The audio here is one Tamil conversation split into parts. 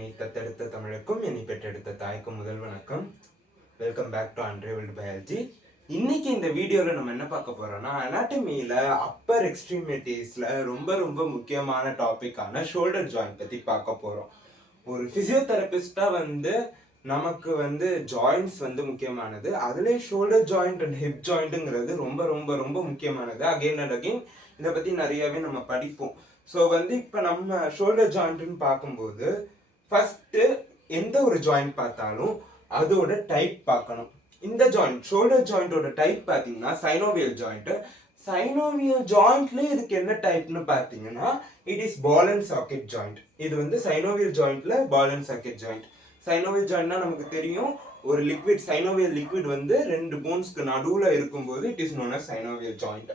என்னை தத்தெடுத்த தமிழுக்கும் என்னை பெற்றெடுத்த தாய்க்கும் முதல் வணக்கம். Welcome back to unrivalled biology. இன்னைக்கு இந்த வீடியோவில் நம்ம என்ன பார்க்க போறோம்னா, அனாட்டமியில் அப்பர் எக்ஸ்ட்ரீமிட்டிஸில் ரொம்ப ரொம்ப முக்கியமான டாப்பிக்கான ஷோல்டர் ஜாயிண்ட் பற்றி பார்க்க போகிறோம். ஒரு ஃபிசியோதெரபிஸ்டாக நமக்கு ஜாயிண்ட்ஸ் முக்கியமானது. அதுலேயே ஷோல்டர் ஜாயிண்ட் அண்ட் ஹிப் ஜாயிண்ட்டுங்கிறது ரொம்ப ரொம்ப ரொம்ப முக்கியமானது. அகெயின் அண்ட் அகெயின் இதை பற்றி நிறையாவே நம்ம படிப்போம். ஸோ இப்போ நம்ம ஷோல்டர் ஜாயிண்ட்னு பார்க்கும்போது ஃபர்ஸ்ட்டு எந்த ஒரு ஜாயிண்ட் பார்த்தாலும் அதோட டைப் பார்க்கணும். இந்த ஜாயிண்ட் ஷோல்டர் ஜாயிண்டோட டைப் பார்த்தீங்கன்னா சைனோவியல் ஜாயிண்ட். சைனோவியல் ஜாயிண்ட்ல இதுக்கு என்ன டைப்னு பார்த்தீங்கன்னா it is ball and socket joint. இது சைனோவியல் ஜாயிண்ட்ல ball and socket joint. Synovial ஜாயிண்ட்னா நமக்கு தெரியும், ஒரு லிக்விட் சைனோவியல் லிக்விட் ரெண்டு போன்ஸ்க்கு நடுவில் இருக்கும்போது it is known as synovial joint.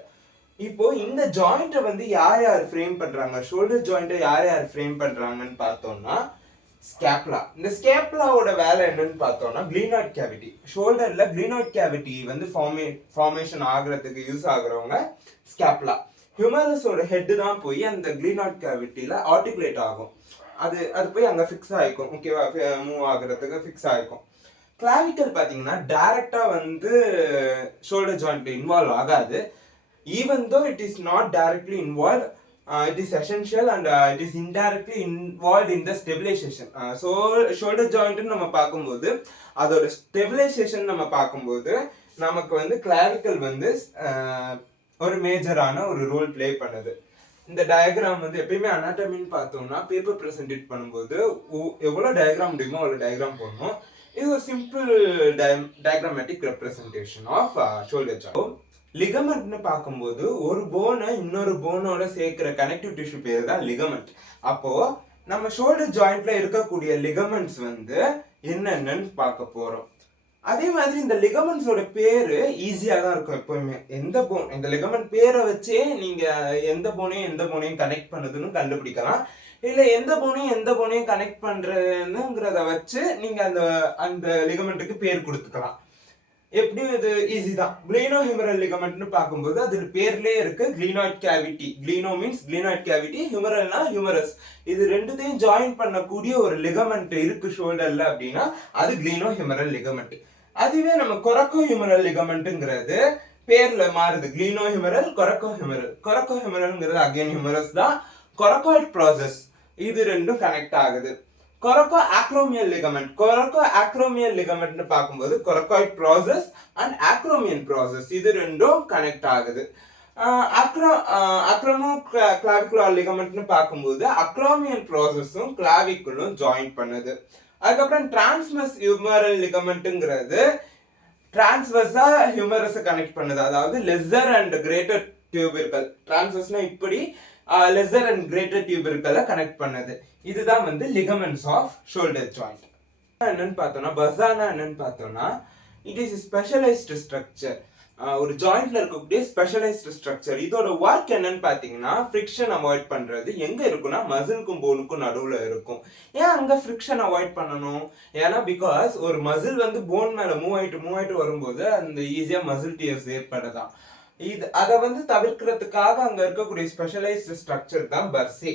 இப்போ இந்த ஜாயிண்ட்டை யார் யார் ஃப்ரேம் பண்றாங்க, ஷோல்டர் ஜாயிண்ட்டை யார் யார் ஃப்ரேம் பண்றாங்கன்னு பார்த்தோம்னா ஸ்கேப்லா. இந்த ஸ்கேப்லாவோட வேலை என்னன்னு பார்த்தோம்னா கிளீனாய்ட் கேவிட்டி. ஷோல்டர்ல கிளீனாய்ட் கேவிட்டி ஃபார்மேஷன் ஆகுறதுக்கு யூஸ் ஆகுறவங்க ஸ்கேப்லா. ஹியூமரஸோட ஹெட் தான் போய் அந்த கிளீனாய்ட் கேவிட்டியில ஆர்டிகுலேட் ஆகும். அது போய் அங்க ஃபிக்ஸ் ஆகிக்கும். ஓகேவா, மூவ் ஆகுறதுக்கு ஃபிக்ஸ் ஆகிக்கும். கிளாவிக்கல் பார்த்தீங்கன்னா டைரக்டா ஷோல்டர் ஜாயிண்ட் இன்வால்வ் ஆகாது. Even though it is not directly involved, it is essential and it is indirectly involved in the stabilization. So shoulder joint நம்ம பார்க்கும்போது அதோட stabilization நம்ம பார்க்கும்போது நமக்கு clavicle ஒரு மேஜரான ஒரு ரோல் ப்ளே பண்ணுது. இந்த டயக்ராம் எப்பயுமே அனாட்டமின்னு பார்த்தோம்னா பேப்பர் ப்ரெசென்டேட் பண்ணும்போது எவ்வளோ டயக்ராம் முடியுமோ அவ்வளோ டயக்ராம் போடணும். இது ஒரு simple diagrammatic representation of shoulder joint. லிகமெண்ட்னு பார்க்கும்போது ஒரு போனை இன்னொரு போனோட சேர்க்கிற கனெக்டிவ் டிஷ்யூ பேர் தான் லிகமெண்ட். அப்போ நம்ம ஷோல்டர் ஜாயிண்ட்ல இருக்கக்கூடிய லிகமெண்ட்ஸ் என்னென்னு பார்க்க போறோம். அதே மாதிரி இந்த லிகமெண்ட்ஸோட பேரு ஈஸியா தான் இருக்கும். எப்பவுமே எந்த போன் இந்த லிகமெண்ட் பேரை வச்சே நீங்க எந்த போனையும் கனெக்ட் பண்ணுதுன்னு கண்டுபிடிக்கலாம். இல்ல எந்த போனையும் கனெக்ட் பண்றதுங்கிறத வச்சு நீங்க அந்த லிகமெண்ட்டுக்கு பேர் கொடுத்துக்கலாம். எப்படியும் இது ஈஸி தான். கிளீனோஹியூமரல் லிகமெண்ட்னு பார்க்கும்போது அது பேர்லயே இருக்கு glenoid cavity. Gleno means glenoid cavity, ஹியூமரல்னா ஹியூமரஸ். இது ரெண்டுத்தையும் ஜாயின் பண்ணக்கூடிய ஒரு லிகமெண்ட் இருக்கு ஷோல்டர்ல அப்படின்னா அது கிளீனோஹியூமரல் லிகமெண்ட். அதுவே நம்ம கொரக்கோஹியூமரல் லிகமெண்ட்ங்கிறது பேர்ல மாறுது. கிளீனோஹியூமரல், கொரக்கோஹியூமரல். கொரக்கோஹியூமரல்ங்கிறது அகைன் ஹியூமரஸ் தான். கொரக்காய்ட் ப்ராசஸ் இது ரெண்டும் கனெக்ட் ஆகுது. கொரக்கோ ஆக்ரோமியல் லிகமெண்ட். கொரக்கோ ஆக்ரோமியல் லிகமெண்ட்னு பார்க்கும்போது கொரக்காய்ட் ப்ராசஸ் அண்ட் ஆக்ரோமியன் ப்ராசஸ் இது ரெண்டும் கனெக்ட் ஆகுது. அக்ரோமோ கிளாவிகுலர் லிகமெண்ட்னு பார்க்கும்போது அக்ரோமியன் ப்ராசஸும் கிளாவிக்குலும் ஜாயின் பண்ணுது. அதுக்கப்புறம் டிரான்ஸ்வர்ஸ் ஹியூமரல் லிகமெண்ட்ங்கிறது டிரான்ஸ்வர்ஸா ஹியூமரஸை கனெக்ட் பண்ணுது. அதாவது லெஸ்ஸர் அண்ட் கிரேட்டர் டியூபிர்கல். டிரான்ஸ்வர்ஸ்னா இப்படி, லெஸ்ஸர் அண்ட் கிரேட்டர் டியூபிர்கலை கனெக்ட் பண்ணுது. இதுதான் லிகமெண்ட்ஸ் ஆஃப் ஷோல்டர் ஜாயிண்ட். என்னன்னு பார்த்தோம்னா பசானா என்னன்னு பார்த்தோம்னா இட் இஸ் ஸ்பெஷலைஸ்டு ஸ்ட்ரக்சர். ஒரு ஜாயிண்ட்ல இருக்கக்கூடிய ஸ்பெஷலைஸ்டு ஸ்ட்ரக்சர். இதோட ஒர்க் என்னன்னு பார்த்தீங்கன்னா ஃப்ரிக்ஷன் அவாய்ட் பண்றது. எங்க இருக்குன்னா மசிலுக்கும் போனுக்கும் நடுவுல இருக்கும். ஏன் அங்க ஃப்ரிக்ஷன் அவாய்ட் பண்ணணும்? ஏன்னா பிகாஸ் ஒரு மசில் போன் மேல மூவ் ஆயிட்டு வரும்போது அந்த ஈஸியா மசில் டியர்ஸ் ஏற்படுதான். அதை தவிர்க்கிறதுக்காக அங்க இருக்கக்கூடிய ஸ்பெஷலைஸ்டு ஸ்ட்ரக்சர் தான் பர்சே.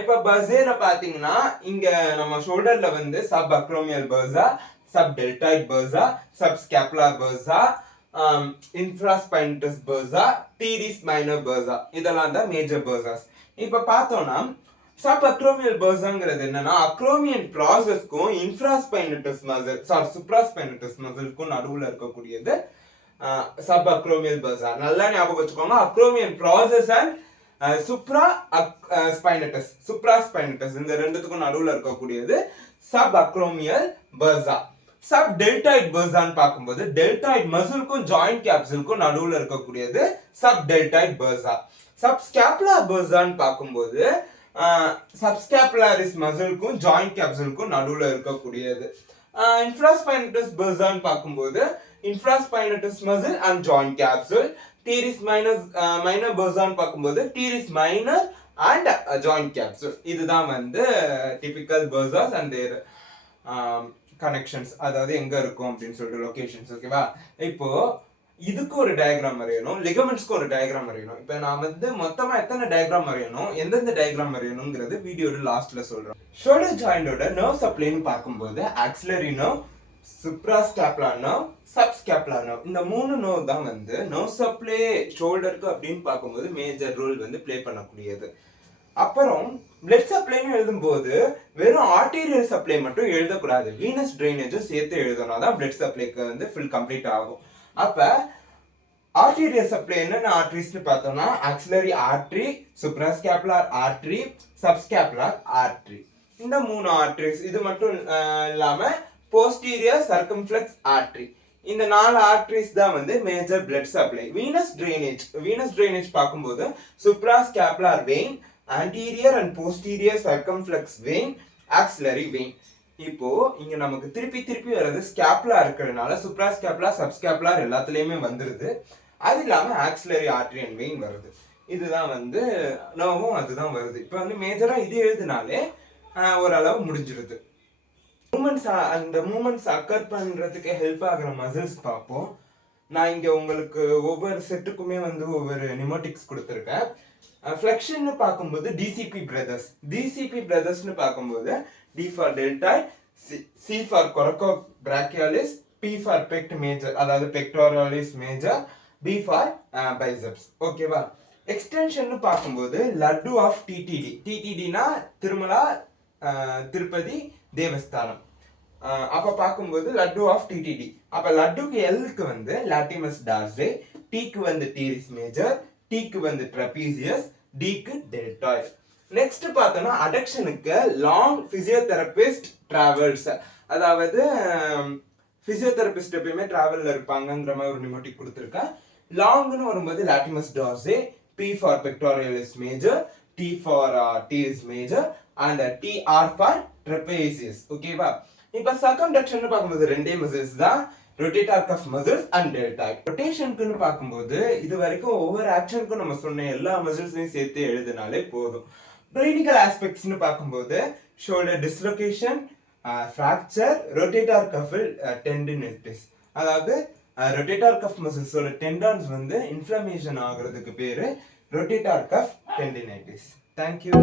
இப்ப பர்சேல பாத்தீங்கன்னா இங்க நம்ம ஷோல்டர்ல subacromial bursa, subdeltoid bursa, subscapular bursa, infraspinatus bursa, teres minor bursa இதெல்லாம் தான் மேஜர் பர்சாஸ். இப்ப பார்த்தோம்னா சப் அக்ரோமியல் பர்சாங்கிறது என்னன்னா அக்ரோமியன் ப்ராசஸ்க்கும் இன்ஃப்ராஸ்பைனட்டஸ் மசில் சுப்ராஸ்பைனட்டஸ் மசிலுக்கும் நடுவுல இருக்கக்கூடியது சப் அக்ரோமியல் பர்சா. நல்லா ஞாபகம் வச்சுக்கோங்க. அக்ரோமியன் ப்ராசஸ் அண்ட் சுப்ராஸ்பைனட்டஸ் இந்த ரெண்டுத்துக்கும் நடுவுல இருக்கக்கூடியது subacromial bursa. Subdeltoid பர்சான்னு பார்க்கும்போது டெல்டாய்ட் மசிலுக்கும் ஜாயிண்ட் கேப்சூலுக்கும் நடுவுல இருக்கக்கூடியது subdeltoid bursa. Subscapular பர்சான்னு பார்க்கும்போது சப்ஸ்கேப்புலரிஸ் மசிலுக்கும் ஜாயிண்ட் கேப்சூலுக்கும் நடுவுல இருக்கக்கூடியது. இன்ஃப்ராஸ்பைனட்டஸ் பர்சான்னு பார்க்கும்போது infraspinatus muscle and joint capsule. Teres minor பர்சான்னு பார்க்கும்போது teres minor and joint capsule. இதுதான் typical bursas and their connections. அதாவது எங்க இருக்கும் அப்படின்னு சொல்லிட்டு லொகேஷன்ஸ். ஓகேவா, இப்போ இதுக்கு ஒரு டயக்ராம் வரையணும், லிகமெண்ட்ஸ்க்கு ஒரு டயக்ராம் வரையணும். இப்போ நான் வந்து மொத்தமா எத்தனை டயக்ராம் வரையணும், எந்தெந்த டயக்ராம் வரையணுங்கிறது வீடியோட லாஸ்ட்ல சொல்றேன். ஷோல்டர் ஜாயிண்டோட நர்வ் சப்ளைன்னு பார்க்கும்போது ஆக்சிலரி நர்வ், சுப்ராஸ்கேப்புலர் நர்வ், சப்ஸ்கேப்புலர் நர்வ், இந்த 3 நர்வ் தான் வந்து நர்வ் சப்ளை ஷோல்டருக்கு அப்படின்னு பார்க்கும்போது மேஜர் ரோல் வந்து ப்ளே பண்ணக்கூடியது. அப்புறம் பிளட் சப்ளைன்னு எழுதும்போது வெறும் ஆர்டீரியல் சப்ளை மட்டும் எழுதக்கூடாது, வீனஸ் ட்ரைனேஜும் சேர்த்து எழுதணும். அதான் பிளட் சப்ளைக்கு வந்து ஃபுல் கம்ப்ளீட் ஆகும். அப்ப ஆர்டீரியல் சப்ளை என்னென்ன ஆர்டரிஸ்னு பார்த்தோம்னா ஆக்சிலரி ஆர்டரி, சுப்ராஸ்கேப்புலர் ஆர்டரி, சப்ஸ்கேப்புலர் ஆர்டரி, இந்த 3 ஆர்டரிஸ். இது மட்டும் இல்லாம போஸ்டீரியர் சர்க்கம்ஃப்ளெக்ஸ் ஆர்டரி, இந்த 4 ஆர்டரிஸ் தான் வந்து major blood supply. Venus drainage பார்க்கும்போது சுப்ராஸ்கேப்புலர் vein, anterior and posterior circumflex vein, axillary vein. இப்போ இங்க நமக்கு திருப்பி வர்றது ஸ்கேப்புலா இருக்கிறதுனால சுப்ராஸ்கேப்புலர், சப்ஸ்கேப்புலர் எல்லாத்துலயுமே வந்துருது. அது இல்லாம ஆக்சிலரி ஆர்டரி அண்ட் வெயின் வருது. இதுதான் வந்து நர்வும் அதுதான் வருது. இப்போ வந்து மேஜரா இது எழுதினாலே ஓரளவு முடிஞ்சிருது. அந்த மூமெண்ட்ஸ் அக்கர் பண்றதுக்கு ஹெல்ப் ஆகுற மசில்ஸ் பார்ப்போம். நான் இங்க உங்களுக்கு ஒவ்வொரு செட்டுக்குமே வந்து ஒவ்வொரு நிமோட்டிக்ஸ் கொடுத்துருக்கேன். ஃப்ளெக்ஷன் பார்க்கும்போது டிசிபி பிரதர்ஸ்னு பார்க்கும்போது D for deltoid, C for coracobrachialis, P for pect major அதாவது pectoralis major, B for biceps. ஓகேவா? எக்ஸ்டென்ஷன் பார்க்கும்போது லட்டு ஆஃப் டிடிடினா திருமலா திருப்பதி தேவஸ்தானம். அப்ப பார்க்கும்போது லட்டு ஆஃப் டிடிடி. அப்ப லட்டுக்கு எல்க்கு வந்து லாட்டிமஸ் டார்சே, டிக்கு வந்து டீரிஸ் மேஜர், டிக்கு வந்து ட்ரபீசியஸ், டிக்கு டெல்டாய்ட். நெக்ஸ்ட் பார்த்தோம்னா அடக்ஷனுக்கு லாங் பிசியோதெரபிஸ்ட் டிராவல்ஸ், அதாவது பிசியோதெரபிஸ்ட் எப்பயுமே டிராவல்ல இருப்பாங்கங்கிற மாதிரி ஒரு நிமோட்டிக் கொடுத்துருக்கேன். லாங்னு வரும்போது latissimus dorsi, P for pectoralis major, T for teres major and TR for trapezius. ஓகேவா? இப்ப சர்க்கம்டக்ஷன் பார்க்கும்போது ரெண்டே மசில்ஸ் தான், rotator cuff muscles and deltoid. ரொட்டேஷனுக்குன்னு பார்க்கும்போது இது வரைக்கும் ஒவ்வொரு ஆக்ஷனுக்கும் நம்ம சொன்ன எல்லா மசில்ஸையும் சேர்த்து எழுதினாலே போதும். கிளினிக்கல் ஆஸ்பெக்ட்ஸ்னு பார்க்கும்போது ஷோல்டர் டிஸ்லோகேஷன், ஃப்ராக்சர், ரொட்டேட்டார் கஃபில் டெண்டினைட்டிஸ், அதாவது ரொட்டேட்டார் கஃப் மசில்ஸோட டெண்டான்ஸ் வந்து இன்ஃப்ளமேஷன் ஆகுறதுக்கு பேரு ரொட்டேட்டார் கஃப் டெண்டினைட்டிஸ். தேங்க்யூ.